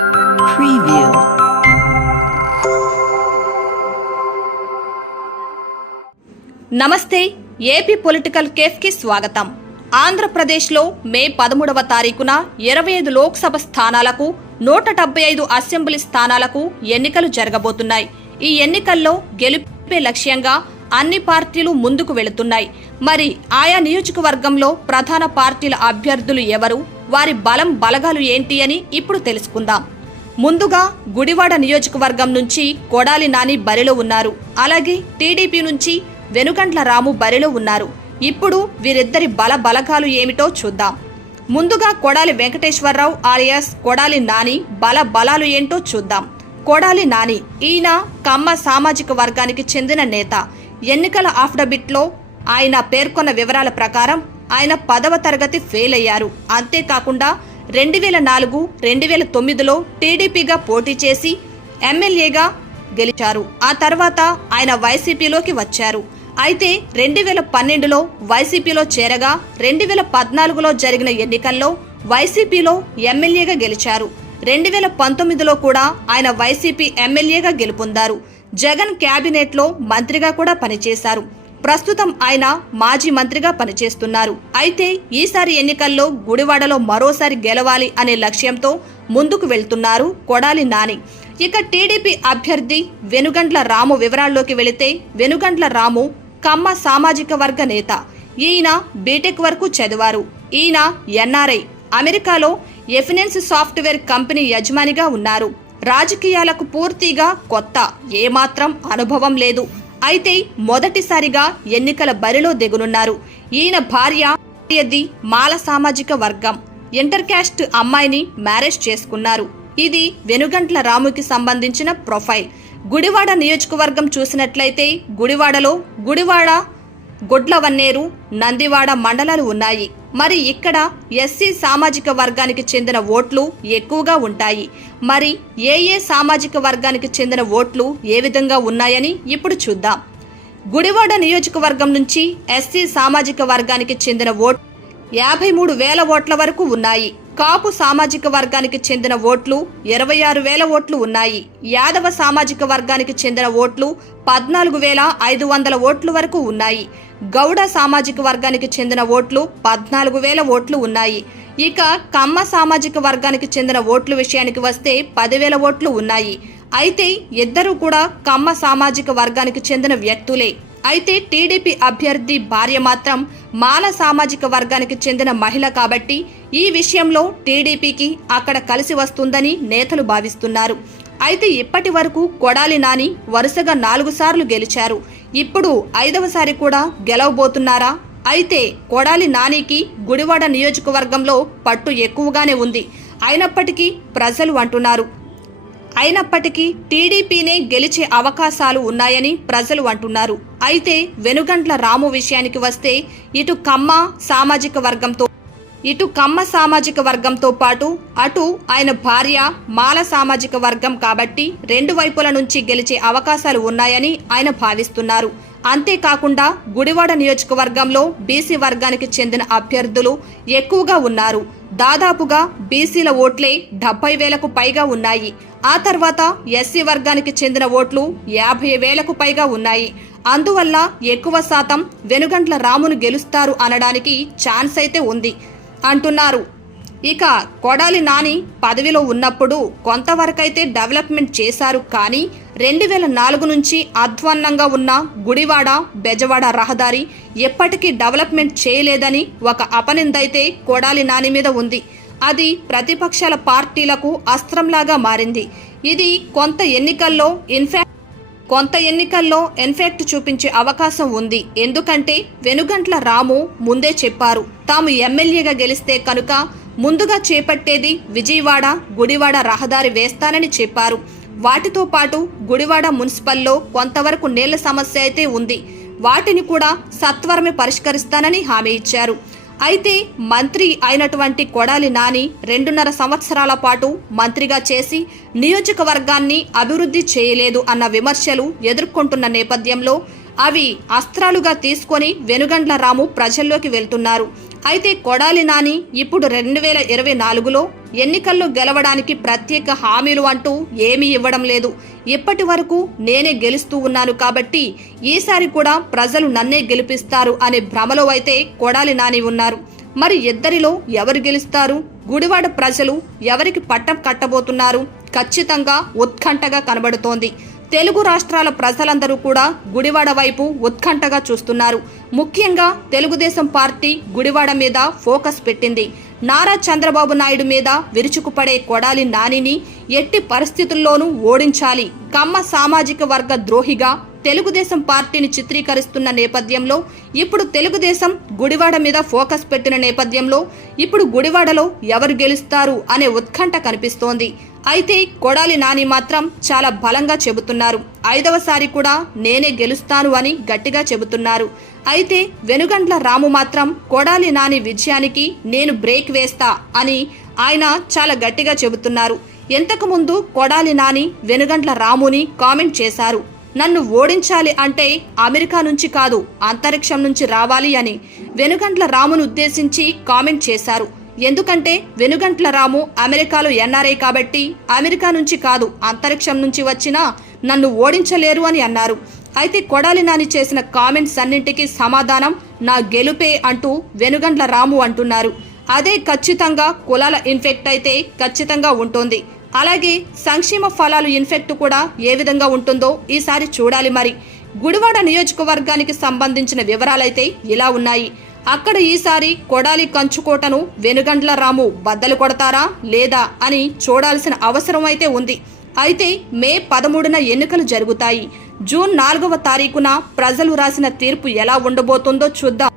Preview. నమస్తే. AP political కేఫ్కి స్వాగతం. ఆంధ్రప్రదేశ్లో మే 13వ తారీఖున 25 లోక్సభ స్థానాలకు 175 అసెంబ్లీ స్థానాలకు ఎన్నికలు జరగబోతున్నాయి. ఈ ఎన్నికల్లో గెలుపే లక్ష్యంగా అన్ని పార్టీలు ముందుకు వెళుతున్నాయి. మరి ఆయా నియోజకవర్గంలో ప్రధాన పార్టీల అభ్యర్థులు ఎవరు, వారి బలగాలు ఏంటి అని ఇప్పుడు తెలుసుకుందాం. ముందుగా గుడివాడ నియోజకవర్గం నుంచి కొడాలి నాని బరిలో ఉన్నారు. అలాగే టీడీపీ నుంచి వెనుగండ్ల రాము బరిలో ఉన్నారు. ఇప్పుడు వీరిద్దరి బలగాలు ఏమిటో చూద్దాం. ముందుగా కొడాలి వెంకటేశ్వరరావు alias కొడాలి నాని బలాలు ఏంటో చూద్దాం. కొడాలి నాని ఈయన కమ్మ సామాజిక వర్గానికి చెందిన నేత. ఎన్నికల అఫిడవిట్లో ఆయన పేర్కొన్న వివరాల ప్రకారం ఆయన 10వ తరగతి ఫెయిల్ అయ్యారు. అంతేకాకుండా 2004, 2009లో టీడీపీగా పోటీ చేసి ఎమ్మెల్యేగా గెలిచారు. ఆ తర్వాత ఆయన వైసీపీలోకి వచ్చారు. అయితే 2012లో వైసీపీలో చేరగా 2014లో జరిగిన ఎన్నికల్లో వైసీపీలో ఎమ్మెల్యేగా గెలిచారు. 2019లో కూడా ఆయన వైసీపీ ఎమ్మెల్యేగా గెలుపొందారు. జగన్ క్యాబినెట్లో మంత్రిగా కూడా పనిచేశారు. ప్రస్తుతం ఆయన మాజీ మంత్రిగా పనిచేస్తున్నారు. అయితే ఈసారి ఎన్నికల్లో గుడివాడలో మరోసారి గెలవాలి అనే లక్ష్యంతో ముందుకు వెళ్తున్నారు కొడాలి నాని. ఇక టీడీపీ అభ్యర్థి వెనుగండ్ల రాము వివరాల్లోకి వెళితే, వెనుగండ్ల రాము కమ్మ సామాజిక వర్గ నేత. ఈయన బీటెక్ వరకు చదివారు. ఈయన ఎన్ఆర్ఐ. అమెరికాలో ఎఫినెన్స్ సాఫ్ట్వేర్ కంపెనీ యజమానిగా ఉన్నారు. రాజకీయాలకు పూర్తిగా కొత్త, ఏమాత్రం అనుభవం లేదు. అయితే మొదటిసారిగా ఎన్నికల బరిలో దిగనున్నారు. ఈయన భార్యది మాల సామాజిక వర్గం. ఇంటర్ క్యాస్ట్ అమ్మాయిని మ్యారేజ్ చేసుకున్నారు. ఇది వెనుగంట్ల రాముకి సంబంధించిన ప్రొఫైల్. గుడివాడ నియోజకవర్గం చూసినట్లయితే గుడివాడలో గుడివాడ, గొడ్లవన్నేరు, నందివాడ మండలాలు ఉన్నాయి. మరి ఇక్కడ ఎస్సీ సామాజిక వర్గానికి చెందిన ఓట్లు ఎక్కువగా ఉంటాయి. మరి ఏ సామాజిక వర్గానికి చెందిన ఓట్లు ఏ విధంగా ఉన్నాయని ఇప్పుడు చూద్దాం. గుడివాడ నియోజకవర్గం నుంచి ఎస్సీ సామాజిక వర్గానికి చెందిన ఓట్లు 53,000 ఓట్ల వరకు ఉన్నాయి. కాపు సామాజిక వర్గానికి చెందిన ఓట్లు 26,000 ఓట్లు ఉన్నాయి. యాదవ సామాజిక వర్గానికి చెందిన ఓట్లు 14,500 ఓట్ల వరకు ఉన్నాయి. గౌడ సామాజిక వర్గానికి చెందిన ఓట్లు 14,000 ఓట్లు ఉన్నాయి. ఇక కమ్మ సామాజిక వర్గానికి చెందిన ఓట్ల విషయానికి వస్తే 10,000 ఓట్లు ఉన్నాయి. అయితే ఇద్దరు కూడా కమ్మ సామాజిక వర్గానికి చెందిన వ్యక్తులే. అయితే టీడీపీ అభ్యర్థి భార్య మాత్రం మాల సామాజిక వర్గానికి చెందిన మహిళ కాబట్టి ఈ విషయంలో టీడీపీకి అక్కడ కలిసి వస్తుందని నేతలు భావిస్తున్నారు. అయితే ఇప్పటి వరకు కొడాలి నాని వరుసగా 4 సార్లు గెలిచారు. ఇప్పుడు 5వసారి కూడా గెలవబోతున్నారా? అయితే కొడాలి నానికి గుడివాడ నియోజకవర్గంలో పట్టు ఎక్కువగానే ఉంది. అయినప్పటికీ టీడీపీనే గెలిచే అవకాశాలు ఉన్నాయని ప్రజలు అంటున్నారు. అయితే వెనుగండ్ల రాము విషయానికి వస్తే ఇటు కమ్మ సామాజిక వర్గంతో పాటు అటు ఆయన భార్య మాల సామాజిక వర్గం కాబట్టి 2 వైపుల నుంచి గెలిచే అవకాశాలు ఉన్నాయని ఆయన భావిస్తున్నారు. అంతేకాకుండా గుడివాడ నియోజకవర్గంలో బీసీ వర్గానికి చెందిన అభ్యర్థులు ఎక్కువగా ఉన్నారు. దాదాపుగా బీసీల ఓట్లే 70,000కు పైగా ఉన్నాయి. ఆ తర్వాత ఎస్సీ వర్గానికి చెందిన ఓట్లు 50,000కు పైగా ఉన్నాయి. అందువల్ల ఎక్కువ శాతం వెనుగండ్ల రామును గెలుస్తారు అనడానికి ఛాన్స్ అయితే ఉంది అంటున్నారు. ఇక కొడాలి నాని పదవిలో ఉన్నప్పుడు కొంతవరకైతే డెవలప్మెంట్ చేశారు. కానీ 2004 నుంచి అధ్వాన్నంగా ఉన్న గుడివాడ బెజవాడ రహదారి ఎప్పటికీ డెవలప్మెంట్ చేయలేదని ఒక అపనిందైతే కొడాలి నాని మీద ఉంది. అది ప్రతిపక్షాల పార్టీలకు అస్త్రంలాగా మారింది. ఇది కొంత ఎన్నికల్లో ఇన్ఫాక్ట్ చూపించే అవకాశం ఉంది. ఎందుకంటే వెనుగంట్ల రాము ముందే చెప్పారు, తాము ఎమ్మెల్యేగా గెలిస్తే కనుక ముందుగా చేపట్టేది విజయవాడ గుడివాడ రహదారి వేస్తానని చెప్పారు. వాటితో పాటు గుడివాడ మున్సిపల్లో కొంతవరకు నీళ్ల సమస్య అయితే ఉంది. వాటిని కూడా సత్వరమే పరిష్కరిస్తానని హామీ ఇచ్చారు. అయితే మంత్రి అయినటువంటి కొడాలి నాని 2.5 సంవత్సరాల పాటు మంత్రిగా చేసి నియోజకవర్గాన్ని అభివృద్ధి చేయలేదు అన్న విమర్శలు ఎదుర్కొంటున్న నేపథ్యంలో అవి అస్త్రాలుగా తీసుకొని వెనుగండ్ల రాము ప్రజల్లోకి వెళ్తున్నారు. అయితే కొడాలి నాని ఇప్పుడు 2024లో ఎన్నికల్లో గెలవడానికి ప్రత్యేక హామీలు అంటూ ఏమీ ఇవ్వడం లేదు. ఇప్పటి వరకు నేనే గెలుస్తూ ఉన్నాను కాబట్టి ఈసారి కూడా ప్రజలు నన్నే గెలిపిస్తారు అనే భ్రమలో అయితే కొడాలి నాని ఉన్నారు. మరి ఇద్దరిలో ఎవరు గెలుస్తారు? గుడివాడ ప్రజలు ఎవరికి పట్టం కట్టబోతున్నారు? ఖచ్చితంగా ఉత్కంఠగా కనబడుతోంది. తెలుగు రాష్ట్రాల ప్రజలందరూ కూడా గుడివాడ వైపు ఉత్కంఠగా చూస్తున్నారు. ముఖ్యంగా తెలుగుదేశం పార్టీ గుడివాడ మీద ఫోకస్ పెట్టింది. నారా చంద్రబాబు నాయుడు మీద విరుచుకుపడే కొడాలి నానిని ఎట్టి పరిస్థితుల్లోనూ ఓడించాలి. కమ్మ సామాజిక వర్గ ద్రోహిగా తెలుగుదేశం పార్టీని చిత్రీకరిస్తున్న నేపథ్యంలో ఇప్పుడు తెలుగుదేశం గుడివాడ మీద ఫోకస్ పెట్టిన నేపథ్యంలో ఇప్పుడు గుడివాడలో ఎవరు గెలుస్తారు అనే ఉత్కంఠ కనిపిస్తోంది. అయితే కొడాలి నాని మాత్రం చాలా బలంగా చెబుతున్నారు. 5వసారి కూడా నేనే గెలుస్తాను అని గట్టిగా చెబుతున్నారు. అయితే వెనుగండ్ల రాము మాత్రం కొడాలి నాని విజయానికి నేను బ్రేక్ వేస్తా అని ఆయన చాలా గట్టిగా చెబుతున్నారు. ఇంతకుముందు కొడాలి నాని వెనుగండ్ల రాముని కామెంట్ చేశారు. నన్ను ఓడించాలి అంటే అమెరికా నుంచి కాదు, అంతరిక్షం నుంచి రావాలి అని వెనుగండ్ల రామును ఉద్దేశించి కామెంట్ చేశారు. ఎందుకంటే వెనుగంట్ల రాము అమెరికాలో ఎన్ఆర్ఐ కాబట్టి అమెరికా నుంచి కాదు, అంతరిక్షం నుంచి వచ్చినా నన్ను ఓడించలేరు అని అన్నారు. అయితే కొడాలి నాని చేసిన కామెంట్స్ అన్నింటికీ సమాధానం నా గెలుపే అంటూ వెనుగండ్ల రాము అంటున్నారు. అదే ఖచ్చితంగా కులాల ఇన్ఫెక్ట్ అయితే ఖచ్చితంగా ఉంటుంది. అలాగే సంక్షేమ ఫలాలు ఇన్ఫెక్ట్ కూడా ఏ విధంగా ఉంటుందో ఈసారి చూడాలి. మరి గుడివాడ నియోజకవర్గానికి సంబంధించిన వివరాలైతే ఇలా ఉన్నాయి. అక్కడ ఈసారి కొడాలి కంచుకోటను వెనుగండ్ల రాము బద్దలు కొడతారా లేదా అని చూడాల్సిన అవసరం అయితే ఉంది. అయితే మే 13న ఎన్నికలు జరుగుతాయి. జూన్ 4వ తారీఖున ప్రజలు రాసిన తీర్పు ఎలా ఉండబోతుందో చూద్దాం.